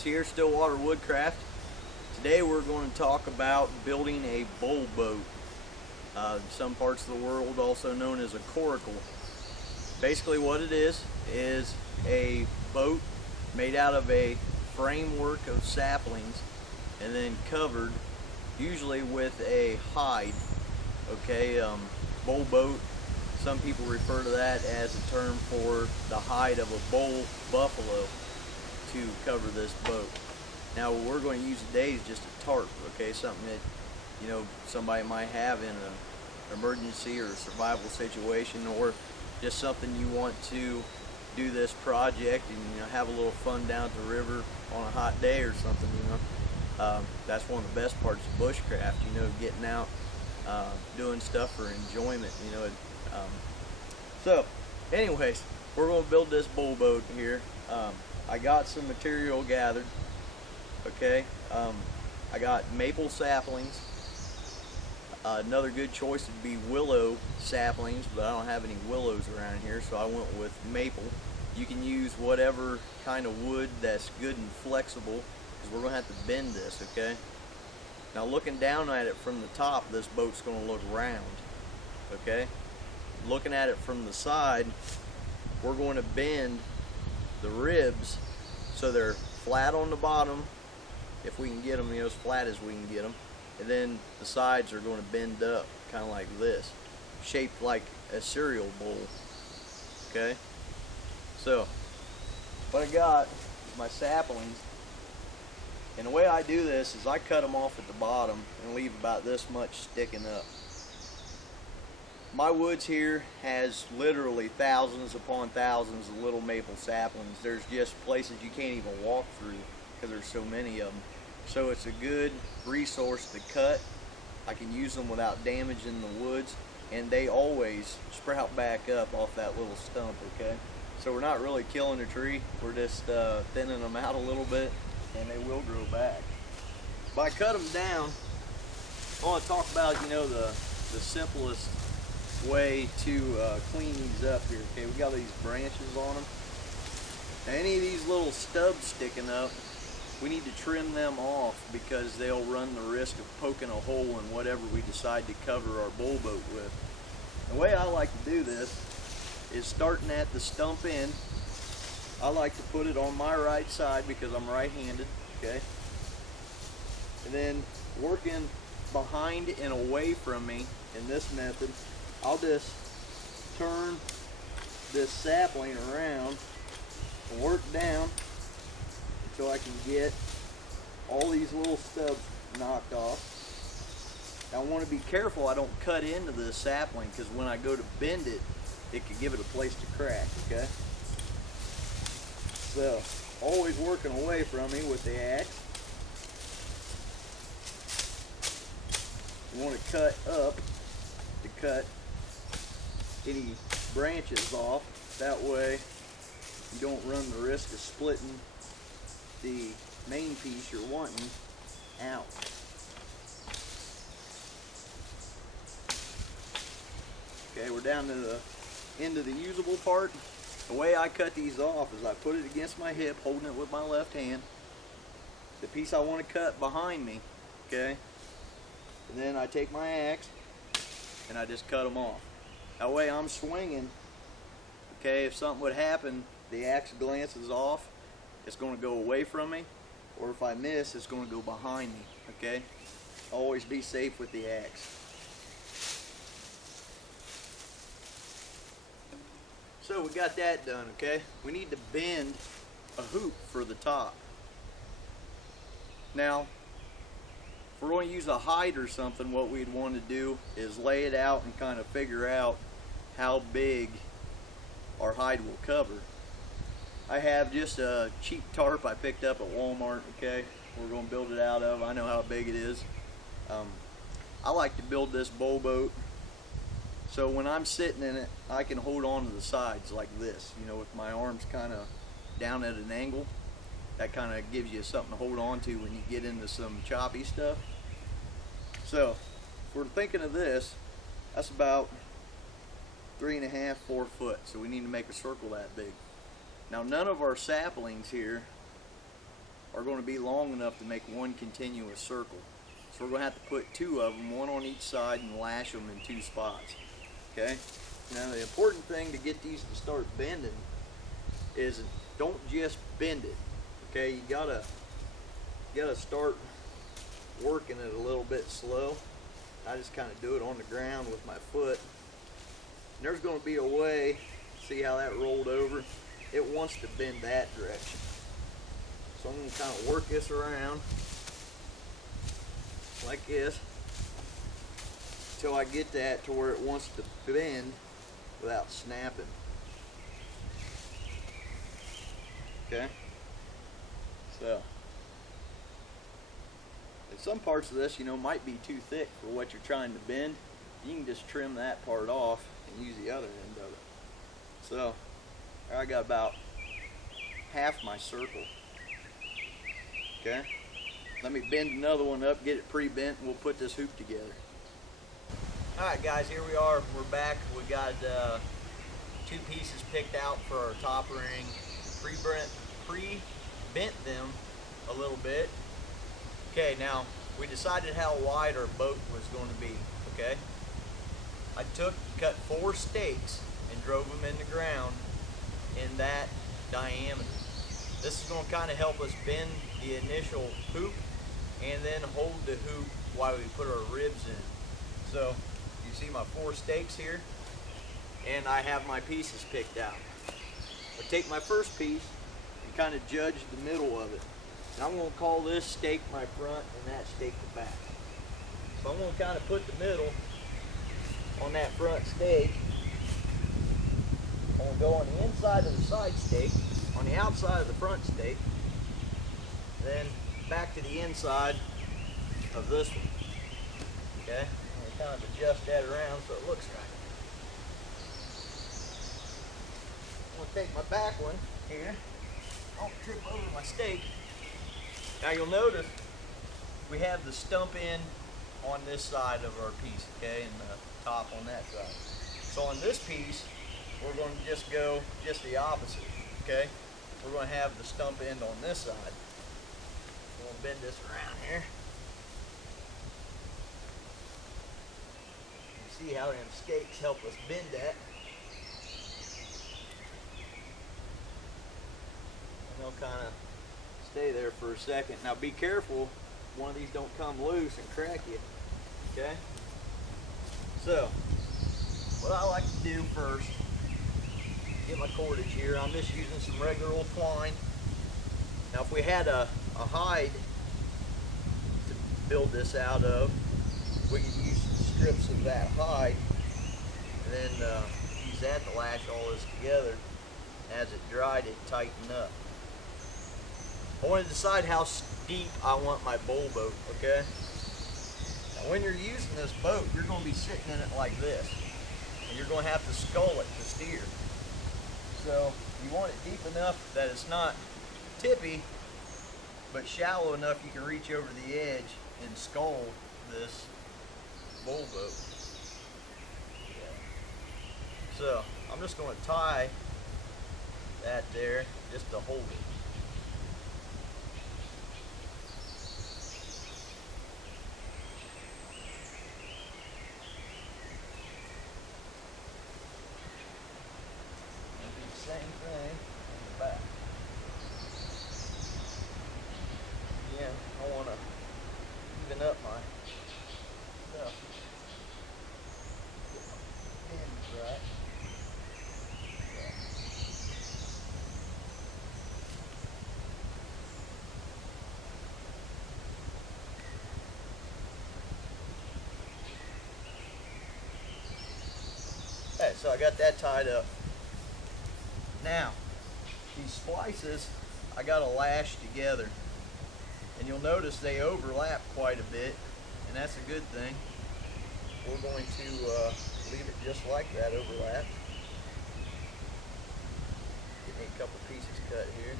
James here, Stillwater Woodcraft. Today we're going to talk about building a bowl boat. In some parts of the world also known as a coracle. Basically what it is a boat made out of a framework of saplings and then covered usually with a hide. Okay, bowl boat, some people refer to that as a term for the hide of a bull buffalo to cover this boat. Now what we're going to use today is just a tarp, okay, something that somebody might have in an emergency or a survival situation, or just something you want to do this project and have a little fun down at the river on a hot day or something. That's one of the best parts of bushcraft, getting out, doing stuff for enjoyment. So anyways, we're going to build this bull boat here. I got some material gathered. Okay, I got maple saplings. Another good choice would be willow saplings, but I don't have any willows around here, so I went with maple. You can use whatever kind of wood that's good and flexible, because we're going to have to bend this, okay? Now looking down at it from the top, this boat's going to look round, okay? Looking at it from the side, we're going to bend the ribs so they're flat on the bottom, if we can get them, as flat as we can get them. And then the sides are going to bend up, kind of like this, shaped like a cereal bowl. Okay? So, what I got is my saplings. And the way I do this is I cut them off at the bottom and leave about this much sticking up. My woods here has literally thousands upon thousands of little maple saplings. There's just places you can't even walk through because there's so many of them. So it's a good resource to cut. I can use them without damaging the woods, and they always sprout back up off that little stump, okay? So we're not really killing a tree, we're just thinning them out a little bit, and they will grow back. If I cut them down, I want to talk about, the simplest way to clean these up here, okay? We got these branches on them. Now any of these little stubs sticking up, we need to trim them off because they'll run the risk of poking a hole in whatever we decide to cover our bull boat with. The way I like to do this is starting at the stump end. I like to put it on my right side because I'm right-handed, okay? And then working behind and away from me in this method, I'll just turn this sapling around and work down until I can get all these little stubs knocked off. Now I want to be careful I don't cut into this sapling, because when I go to bend it, it could give it a place to crack, okay? So, always working away from me with the axe. You want to cut up to cut any branches off. That way you don't run the risk of splitting the main piece you're wanting out. Okay, we're down to the end of the usable part. The way I cut these off is I put it against my hip, holding it with my left hand. The piece I want to cut behind me, okay? And then I take my axe and I just cut them off. That way I'm swinging, okay? If something would happen, the axe glances off, it's going to go away from me, or if I miss, it's going to go behind me, okay? Always be safe with the axe. So we got that done, okay? We need to bend a hoop for the top. Now, if we're going to use a hide or something, what we'd want to do is lay it out and kind of figure out how big our hide will cover. I have just a cheap tarp I picked up at Walmart, okay? We're going to build it out of. I know how big it is. I like to build this bull boat so when I'm sitting in it, I can hold on to the sides like this, with my arms kind of down at an angle. That kind of gives you something to hold on to when you get into some choppy stuff. So, if we're thinking of this, that's about 3.5, 4 foot, so we need to make a circle that big. Now none of our saplings here are going to be long enough to make one continuous circle. So we're going to have to put two of them, one on each side, and lash them in two spots. Okay? Now the important thing to get these to start bending is don't just bend it. Okay, you gotta start working it a little bit slow. I just kind of do it on the ground with my foot. And there's going to be a way, see how that rolled over? It wants to bend that direction. So I'm going to kind of work this around like this until I get that to where it wants to bend without snapping. Okay? So, and some parts of this, you know, might be too thick for what you're trying to bend. You can just trim that part off and use the other end of it. So, I got about half my circle. Okay? Let me bend another one up, get it pre-bent, and we'll put this hoop together. Alright guys, here we are. We're back. We got two pieces picked out for our top ring. Pre-bent them a little bit. Okay, now we decided how wide our boat was going to be. Okay? I cut 4 stakes and drove them in the ground in that diameter. This is going to kind of help us bend the initial hoop and then hold the hoop while we put our ribs in. So you see my 4 stakes here, and I have my pieces picked out. I take my first piece and kind of judge the middle of it. And I'm going to call this stake my front and that stake the back. So I'm going to kind of put the middle on that front stake. I'm going to go on the inside of the side stake, on the outside of the front stake, then back to the inside of this one. Okay? I'm going to kind of adjust that around so it looks right. I'm going to take my back one here. Don't trip over my stake. Now you'll notice we have the stump end on this side of our piece, okay, and the top on that side. So on this piece, we're going to just go just the opposite, okay? We're going to have the stump end on this side. I'm going to bend this around here. You see how them stakes help us bend that. And they'll kind of stay there for a second. Now be careful, one of these don't come loose and crack you, okay? So, what I like to do first, get my cordage here. I'm just using some regular old twine. Now if we had a hide to build this out of, we could use some strips of that hide and then use that to lash all this together. As it dried, it tightened up. I want to decide how steep I want my bowl boat, okay? Now when you're using this boat, you're going to be sitting in it like this. And you're going to have to scull it to steer. So you want it deep enough that it's not tippy, but shallow enough you can reach over the edge and scull this bowl boat. Yeah. So I'm just going to tie that there just to hold it. Same thing on the back. Again, I want to even up my stuff. Get my ends right. Okay, so I got that tied up. Now, these splices I got to lash together, and you'll notice they overlap quite a bit, and that's a good thing. We're going to leave it just like that, overlap. Get me a couple pieces cut here.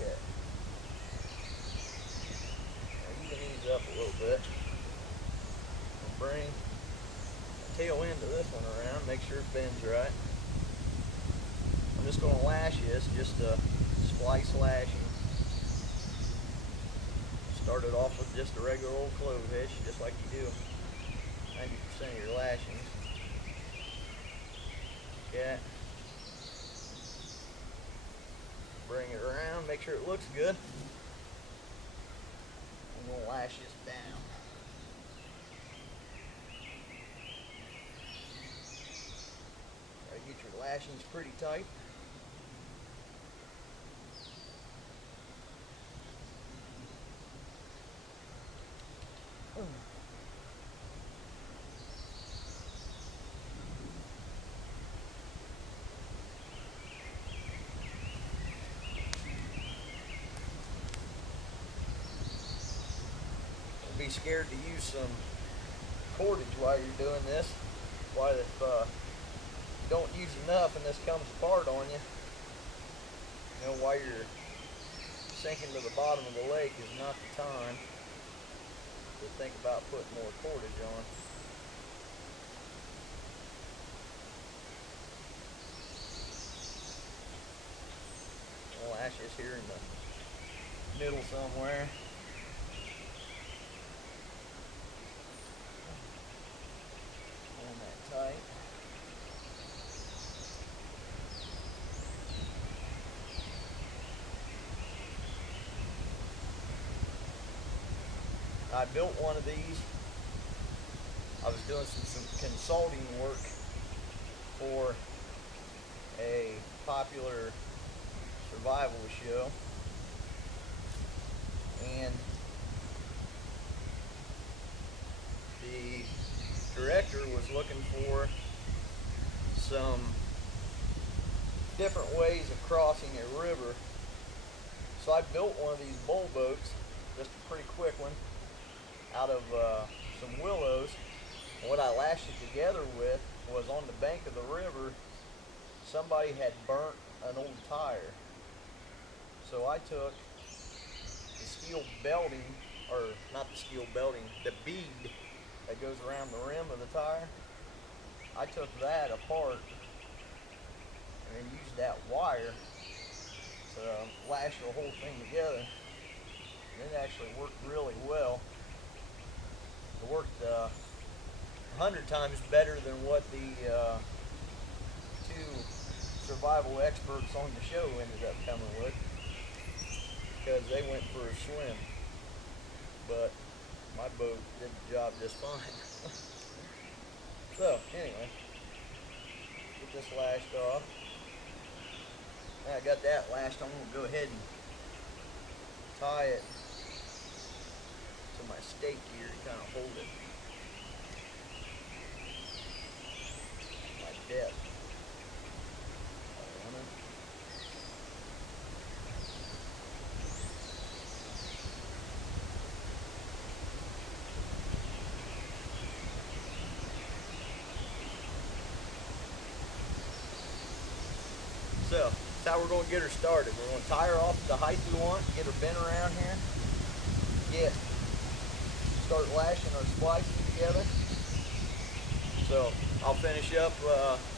Okay. Now even these up a little bit. We'll bring tail end of this one around, make sure it bends right. I'm just going to lash this, just a splice lashing. Started off with just a regular old clove hitch, just like you do 90% of your lashings. Okay. Bring it around, make sure it looks good. I'm going to lash this down. Try to get your lashings pretty tight. Don't be scared to use some cordage while you're doing this. Why, if you don't use enough and this comes apart on you, you know, while you're sinking to the bottom of the lake is not the time to think about putting more cordage on. I'll lash this here in the middle somewhere. Hold that tight. I built one of these. I was doing some consulting work for a popular survival show, and the director was looking for some different ways of crossing a river. So I built one of these bull boats, just a pretty quick one, out of some willows. And what I lashed it together with was, on the bank of the river, somebody had burnt an old tire. So I took the steel belting, or not the steel belting, the bead that goes around the rim of the tire. I took that apart and then used that wire to lash the whole thing together. And it actually worked really well. It worked 100 times better than what the two survival experts on the show ended up coming with, because they went for a swim. But my boat did the job just fine. So anyway, get this lashed off. Now I got that lashed, I'm going to go ahead and tie it to my stake here to kind of hold it like that. So that's how we're going to get her started. We're going to tie her off to the height we want, get her bent around here, start lashing our splices together. So I'll finish up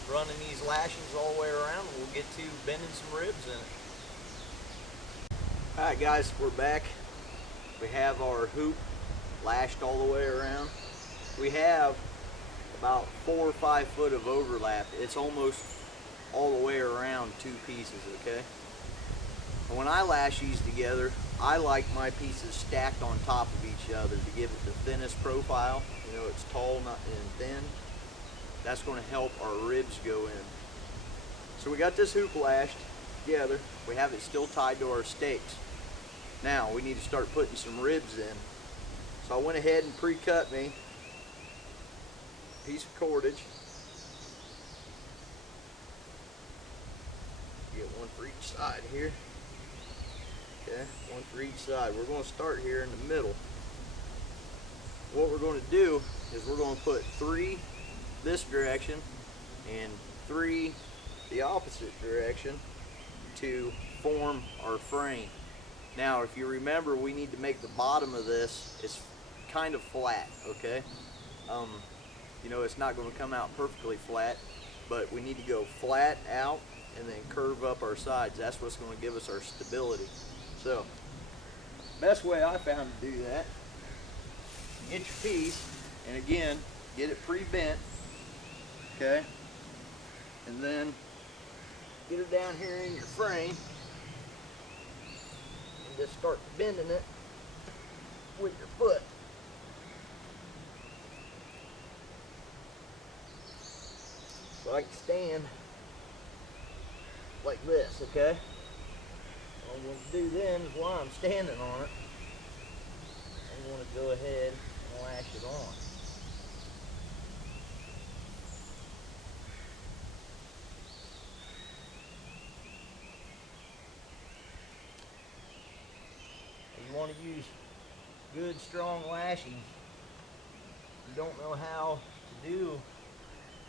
running these lashings all the way around, and we'll get to bending some ribs in it. Alright guys, we're back. We have our hoop lashed all the way around. We have about 4 or 5 foot of overlap. It's almost all the way around 2 pieces, okay? And when I lash these together, I like my pieces stacked on top of each other to give it the thinnest profile. You know, it's tall not and thin. That's going to help our ribs go in. So we got this hoop lashed together. We have it still tied to our stakes. Now we need to start putting some ribs in. So I went ahead and pre-cut me a piece of cordage. Get one for each side here. Okay, one for each side. We're going to start here in the middle. What we're going to do is we're going to put 3 this direction and 3 the opposite direction to form our frame. Now if you remember, we need to make the bottom of this is kind of flat, okay? You know, it's not going to come out perfectly flat, but we need to go flat out and then curve up our sides. That's what's going to give us our stability. So, best way I found to do that, get your piece, and again, get it pre-bent, okay? And then get it down here in your frame, and just start bending it with your foot. So I can stand like this, okay? What I'm going to do then is while I'm standing on it, I'm going to go ahead and lash it on. You want to use good strong lashing. If you don't know how to do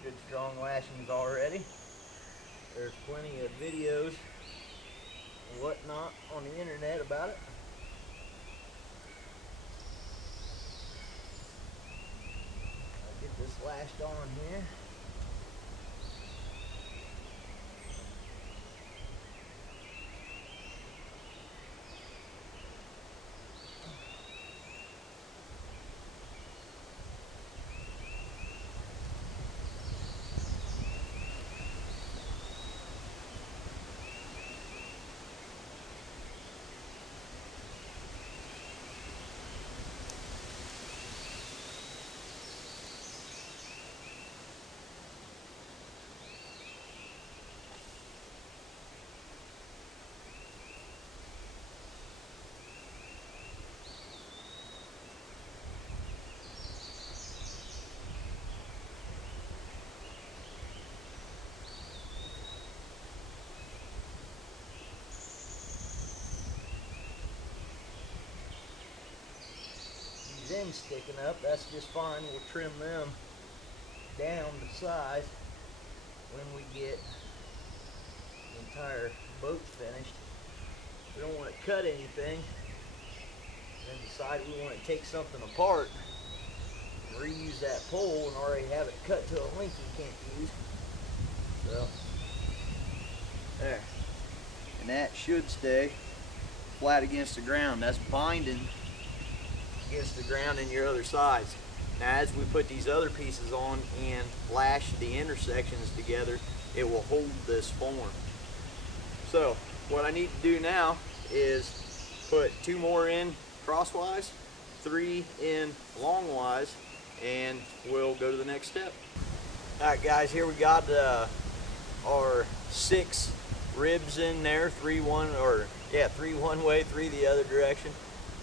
good strong lashings already, there's plenty of videos and whatnot on the internet about it. I'll get this lashed on here. Ends sticking up, that's just fine. We'll trim them down to size when we get the entire boat finished. We don't want to cut anything, then decide we want to take something apart and reuse that pole and already have it cut to a length we can't use. So there, and that should stay flat against the ground. That's binding against the ground in your other sides. Now as we put these other pieces on and lash the intersections together, it will hold this form. So what I need to do now is put 2 more in crosswise, 3 in longwise, and we'll go to the next step. Alright guys, here we got our 6 ribs in there, 3 one way, 3 the other direction.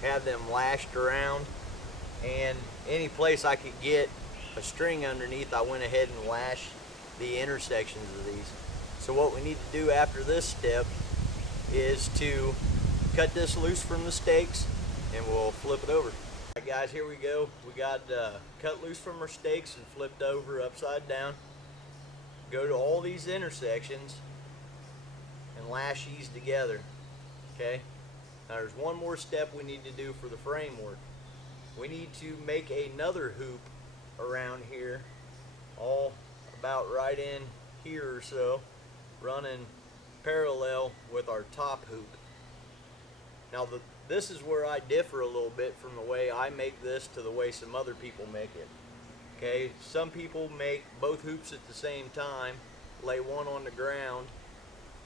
Have them lashed around, and any place I could get a string underneath, I went ahead and lashed the intersections of these. So what we need to do after this step is to cut this loose from the stakes, and we'll flip it over. Alright guys, here we go. We got cut loose from our stakes and flipped over upside down. Go to all these intersections and lash these together, okay? Now there's one more step we need to do for the framework. We need to make another hoop around here, all about right in here or so, running parallel with our top hoop. Now this is where I differ a little bit from the way I make this to the way some other people make it. Okay, some people make both hoops at the same time, lay one on the ground,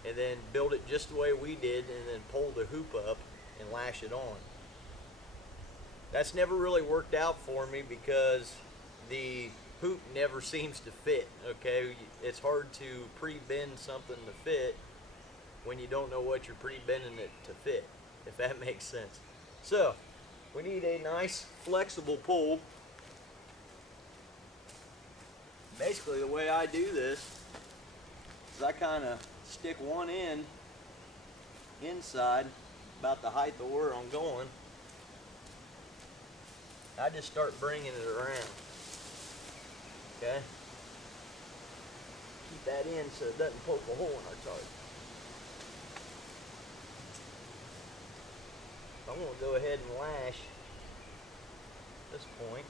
and then build it just the way we did, and then pull the hoop up and lash it on. That's never really worked out for me because the hoop never seems to fit, okay? It's hard to pre-bend something to fit when you don't know what you're pre-bending it to fit, if that makes sense. So, we need a nice flexible pull. Basically the way I do this is I kind of stick one end inside about the height of where I'm going. I just start bringing it around, okay? Keep that in so it doesn't poke a hole in our tarp. I'm going to go ahead and lash this point.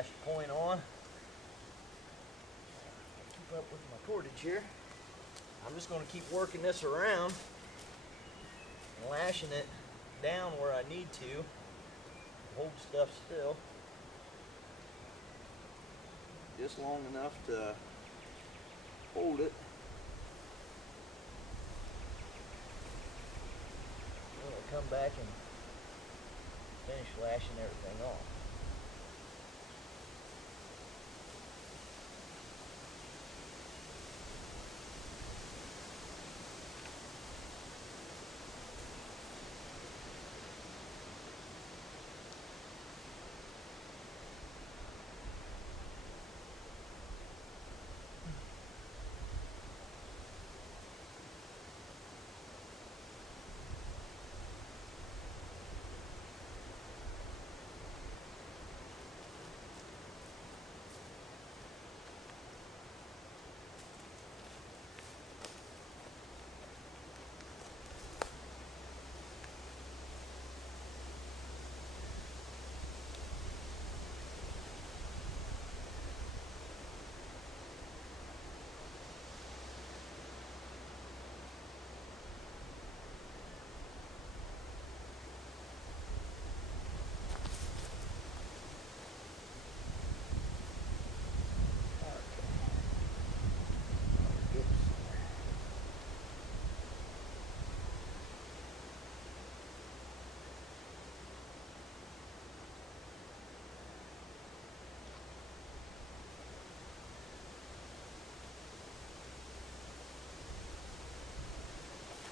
flash the point on. Keep up with my cordage here. I'm just going to keep working this around and lashing it down where I need to hold stuff still. Just long enough to hold it. I'm going to come back and finish lashing everything off.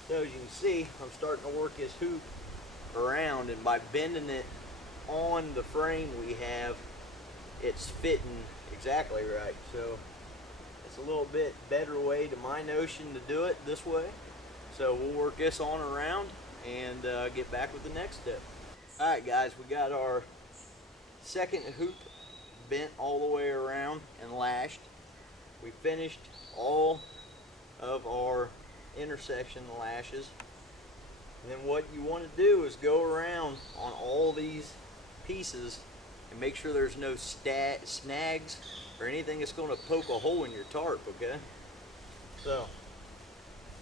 So as you can see, I'm starting to work this hoop around, and by bending it on the frame we have, it's fitting exactly right. So it's a little bit better way to my notion to do it this way. So we'll work this on around and get back with the next step. Alright guys, we got our second hoop bent all the way around and lashed. We finished all of our intersection lashes, and then what you want to do is go around on all these pieces and make sure there's no snags or anything that's going to poke a hole in your tarp. Okay, so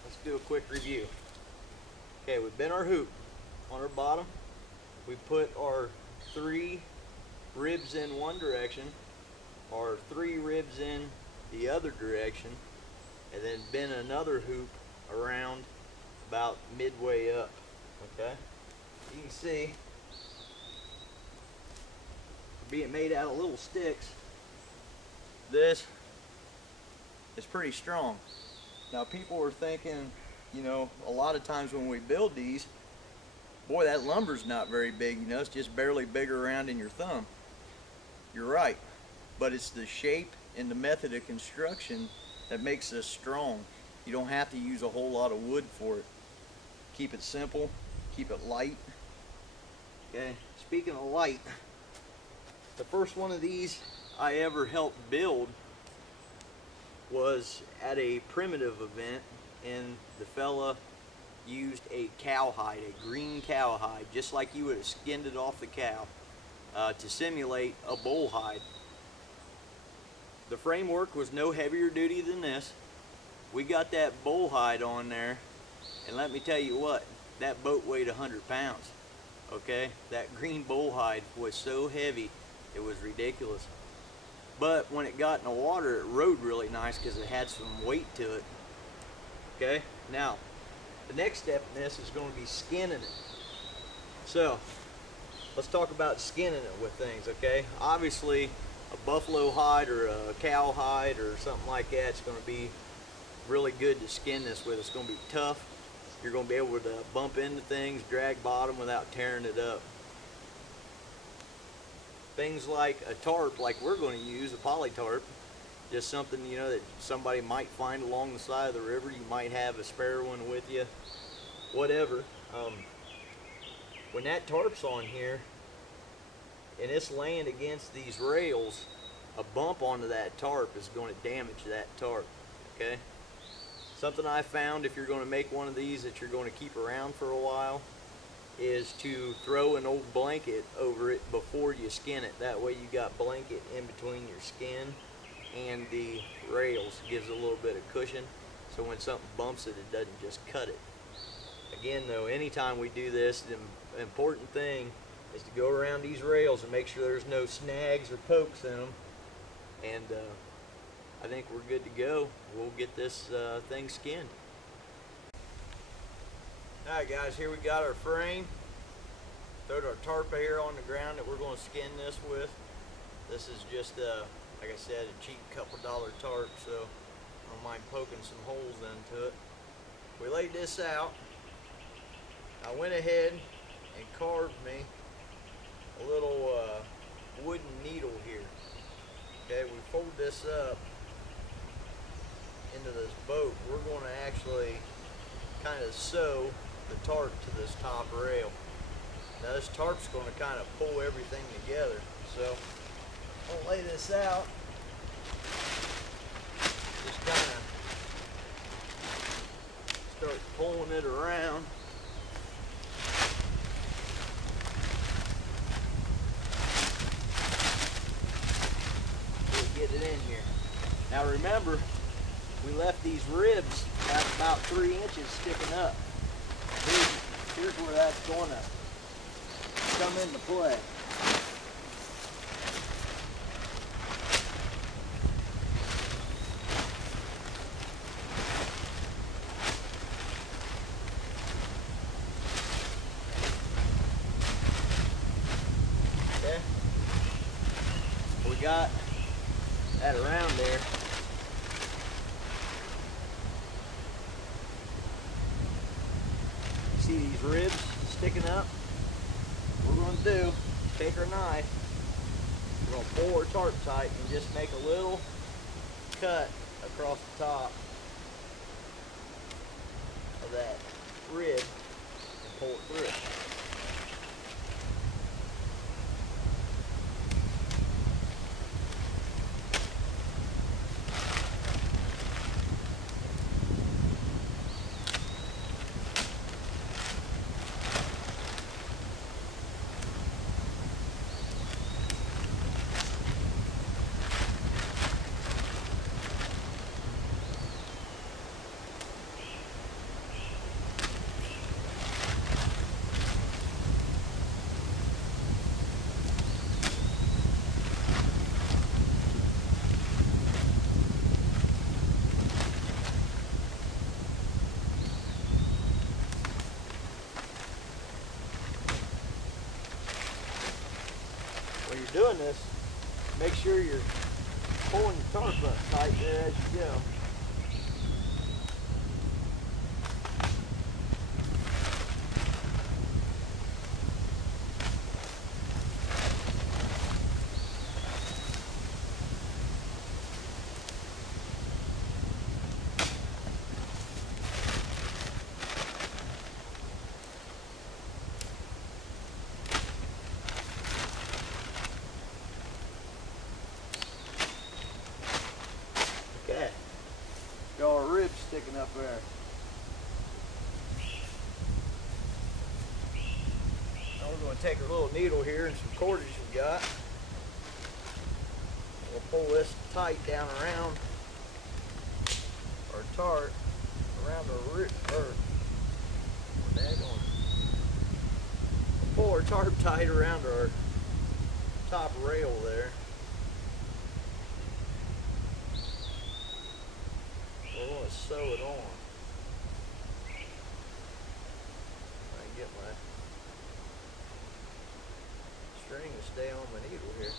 let's do a quick review. Okay, we bent our hoop on our bottom, we put our 3 ribs in one direction, our 3 ribs in the other direction, and then bend another hoop around about midway up. Okay, you can see being made out of little sticks, this is pretty strong. Now people are thinking, you know, a lot of times when we build these, boy, that lumber's not very big, you know, it's just barely bigger around in your thumb. You're right, but it's the shape and the method of construction that makes this strong. You don't have to use a whole lot of wood for it. Keep it simple, keep it light. Okay, speaking of light, the first one of these I ever helped build was at a primitive event, and the fella used a cowhide, a green cowhide, just like you would have skinned it off the cow, to simulate a bull hide. The framework was no heavier duty than this. We got that bull hide on there, and let me tell you what, that boat weighed 100 pounds. Okay, that green bull hide was so heavy, it was ridiculous. But when it got in the water, it rode really nice because it had some weight to it. Okay, now the next step in this is going to be skinning it. So let's talk about skinning it with things. Okay, obviously a buffalo hide or a cow hide or something like that is going to be really good to skin this with. It's going to be tough. You're going to be able to bump into things, drag bottom without tearing it up. Things like a tarp, like we're going to use, a poly tarp, just something, you know, that somebody might find along the side of the river. You might have a spare one with you, whatever. When that tarp's on here and it's laying against these rails, a bump onto that tarp is going to damage that tarp. Okay, something I found, if you're going to make one of these that you're going to keep around for a while, is to throw an old blanket over it before you skin it. That way you got blanket in between your skin and the rails. It gives a little bit of cushion, so when something bumps it, it doesn't just cut it. Again though, anytime we do this, the important thing is to go around these rails and make sure there's no snags or pokes in them. And I think we're good to go. We'll get this thing skinned. Alright guys, here we got our frame. Throwed our tarp here on the ground that we're going to skin this with. This is just, like I said, a cheap couple dollar tarp, so I don't mind poking some holes into it. We laid this out. I went ahead and carved me a little wooden needle here. Okay, we fold this up into this boat. We're going to actually kind of sew the tarp to this top rail. Now this tarp's going to kind of pull everything together. So I'll lay this out. Just kind of start pulling it around. Get it in here. Now remember, we left these ribs at about 3 inches sticking up. Here's where that's going to come into play. Okay. We got that around there. See these ribs sticking up? What we're going to do, take our knife, we're going to pull our tarp tight and just make a little cut across the top of that rib and pull it through. When you're doing this, make sure you're pulling your tarp up tight there as you go. Okay, got our ribs sticking up there. Now we're going to take our little needle here and some cordage we got. We'll pull this tight down around our tarp, around our rib, we'll pull our tarp tight around our top rail there. We're going to sew it on. I can get my string to stay on my needle here.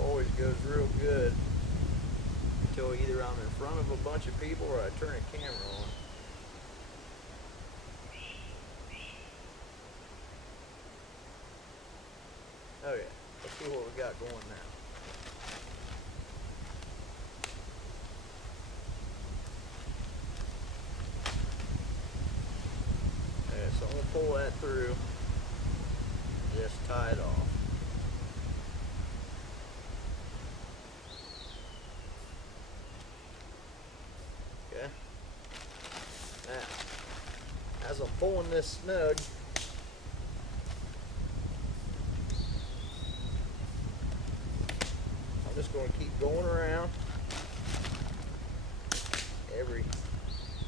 Always goes real good until either I'm in front of a bunch of people or I turn a camera on. Oh yeah, let's see what we got going now. pull that through, just tie it off. Okay. Now, as I'm pulling this snug, I'm just going to keep going around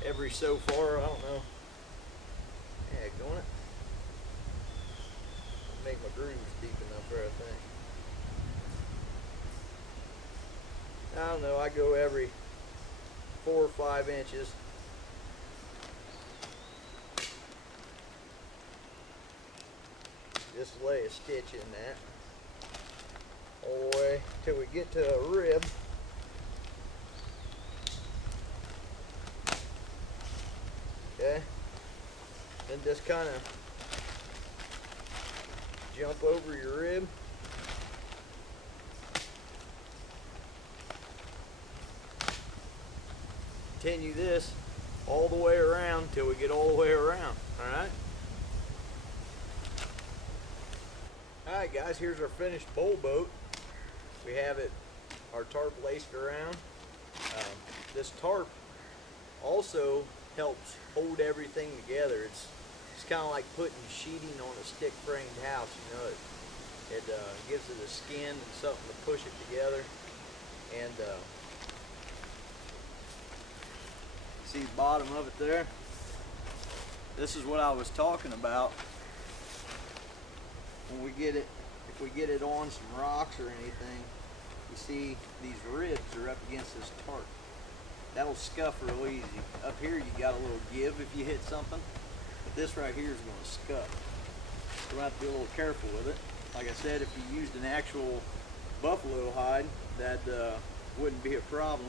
every so far, I don't know. Yeah, going it. Make my grooves deep enough there, I think. I don't know, I go every 4 or 5 inches. Just lay a stitch in that all the way till we get to a rib. Okay, then just kind of jump over your rib. Continue this all the way around till we get all the way around. Alright? Alright guys, here's our finished bowl boat. We have it, our tarp laced around. This tarp also helps hold everything together. It's kind of like putting sheeting on a stick framed house, you know. It gives it a skin and something to push it together. And see the bottom of it there? This is what I was talking about. When we get it, if we get it on some rocks or anything, you see these ribs are up against this tarp. That'll scuff real easy. Up here you got a little give if you hit something, but this right here is going to scuff. So we'll have to be a little careful with it. Like I said, if you used an actual buffalo hide, that wouldn't be a problem.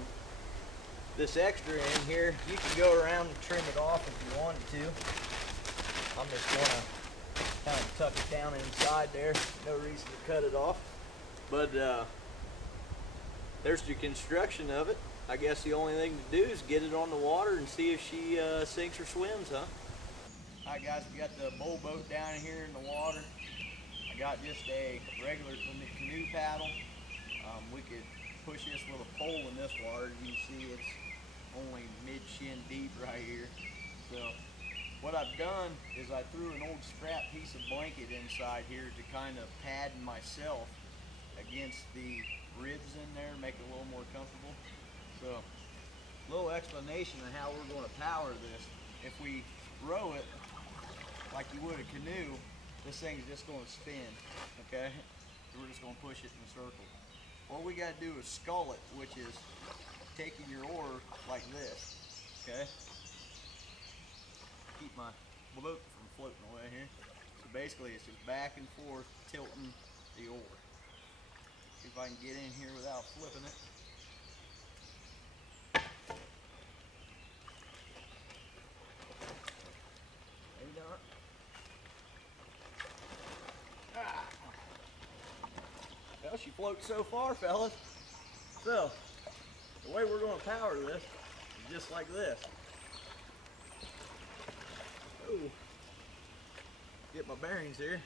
This extra in here, you can go around and trim it off if you wanted to. I'm just going to kind of tuck it down inside there. No reason to cut it off. But there's the construction of it. I guess the only thing to do is get it on the water and see if she sinks or swims, huh? Alright guys, we got the bowl boat down here in the water. I got just a regular canoe paddle. We could push this with a pole in this water. You can see it's only mid-shin deep right here. So what I've done is I threw an old scrap piece of blanket inside here to kind of pad myself against the ribs in there, make it a little more comfortable. So, a little explanation of how we're going to power this. If we row it like you would a canoe, this thing's just going to spin, okay? So we're just going to push it in a circle. What we got to do is scull it, which is taking your oar like this, okay? Keep my boat from floating away here. So basically it's just back and forth tilting the oar. See if I can get in here without flipping it. Maybe not. Well, she floats so far, fellas. So, the way we're going to power this is just like this. Oh, get my bearings here.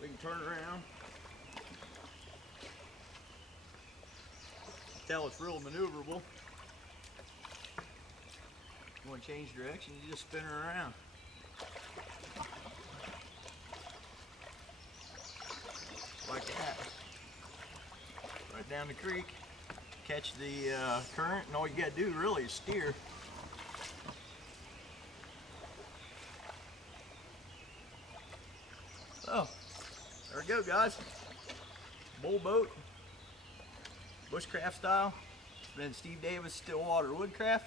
We can turn around. Tell it's real maneuverable. You want to change direction, you just spin her around. Like that. Right down the creek. Catch the current, and all you got to do really is steer. Oh, there we go, guys. Bull boat, bushcraft style. It's been Steve Davis, Stillwater Woodcraft.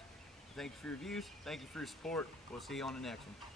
Thank you for your views. Thank you for your support. We'll see you on the next one.